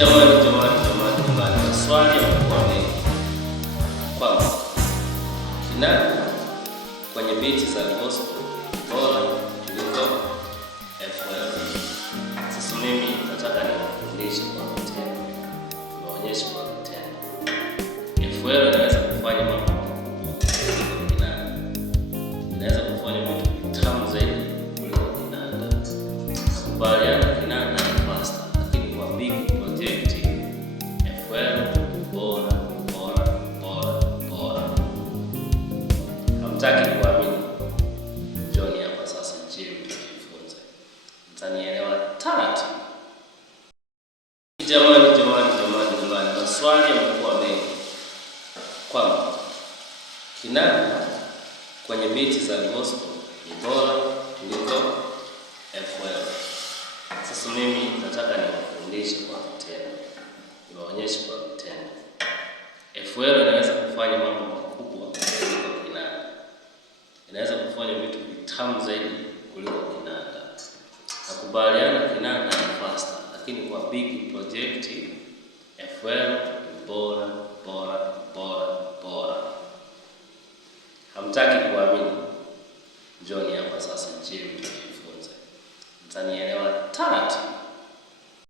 Jamani, maswali yamekuwa mengi kwamba kinanda kwenye biti za gospel bora kuliko FL. Sasa mimi nataka niwafundishe kwa vitendo, niwaonyeshe kwa vitendo. FL inaweza kufanya mambo makubwa kuliko kinanda, inaweza kufanya vitu vitamu zaidi kuliko kinanda. Nakubaliana kinanda ni faster, lakini kwa big project FL bora. Hamtaki kuamini? Njoni hapa sasa chini tujifunze. Mtanielewa taratibu. Jamani, maswali yamekuwa mengi kwamba kinanda kwenye biti za gospel ni bora kuliko FL. Sasa mimi nataka niwafundishe kwa vitendo, niwaonyeshe kwa vitendo. FL inaweza kufanya mambo makubwa kuliko kinanda, inaweza kufanya vitu vitamu zaidi kuliko kinanda. Nakubaliana kinanda ni faster, lakini kwa big project FL ni bora. Hamtaki kuamini? Njoni hapa sasa chini tujifunze. Mtanielewa taratibu.